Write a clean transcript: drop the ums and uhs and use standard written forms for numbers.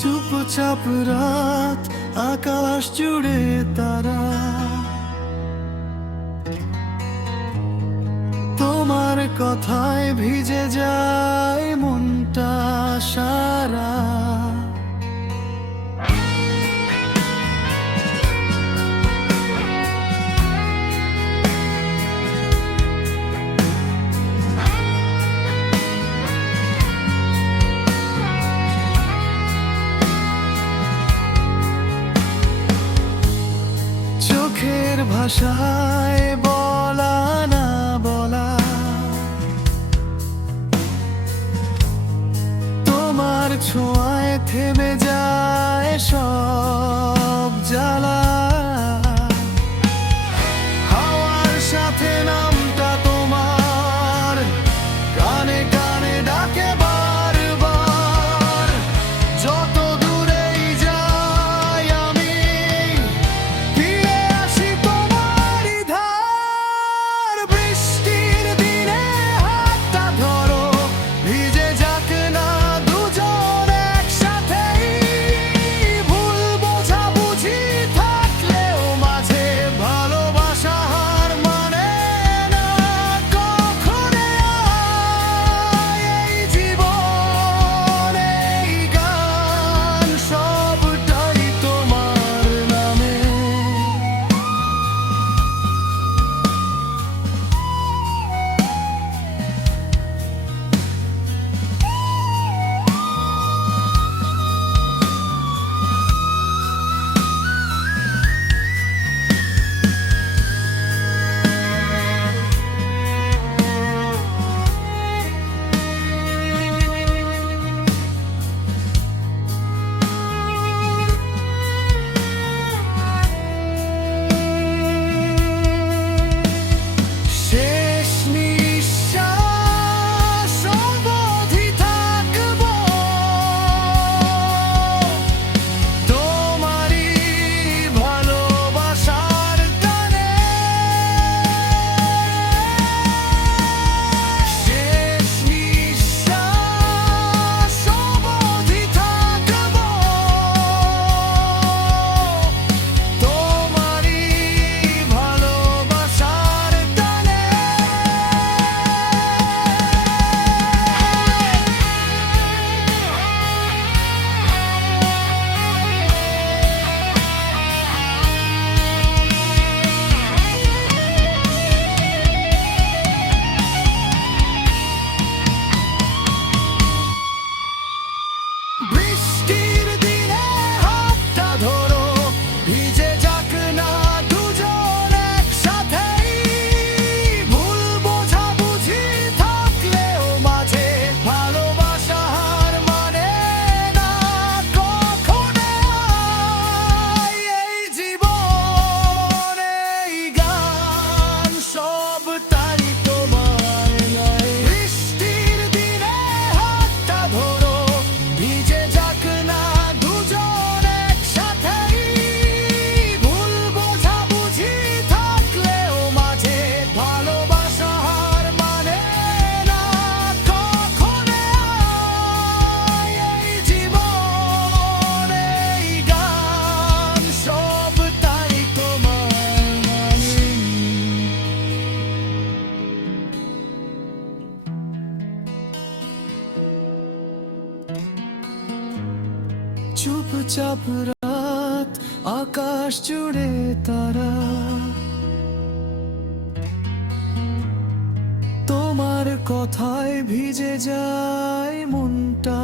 চুপচাপ রাত, আকাশ জুড়ে তারা, তোমার কথায় ভিজে যায় মনটা সারা। চোখের ভাষায় বলা না বলা, তোমার ছোঁয়ায় থেমে যায় সব জ্বালা। হাওয়ার সাথে নামটা তোমার কানে কানে ডাকে বারবার, যত দূরেই যাই আমি ফিরে আসি তোমারই ধার। বৃষ্টির দিনে হাতটা ধরো, ভিজে যাক না দুজন একসাথেই। ভুল বোঝাবুঝি থাকলেও মাঝে ভালোবাসা হার মানে না কখনো। এই জীবন, এই গান, সবটাই তোমার নামে। শেষ নিঃশ্বাস অবধি থাকবো তোমারই ভালোবাসার টানে। শেষ নিঃশ্বাস অবধি থাকবো তোমারই ভালোবাসার টানে। বৃষ্টির দিনে হাতটা ধরো, ভিজে যাক না দুজন একসাথেই। ভুল বোঝাবুঝি থাকলেও মাঝে ভালোবাসা হার মানে না কখনো। এই জীবন, এই গান, সবটাই তোমার নয়। বৃষ্টির দিনে হাতটা ধরো, ভিজে যাক না দুজন একসাথেই। ভুল বোঝাবুঝি থাকলেও মাঝে ভালোবাসা হার মানে না কখনো। এই জীবন, এই গান, সবটাই তোমার নামে। চুপচাপ রাত, আকাশ জুড়ে তারা, তোমার কথায় ভিজে যায় মনটা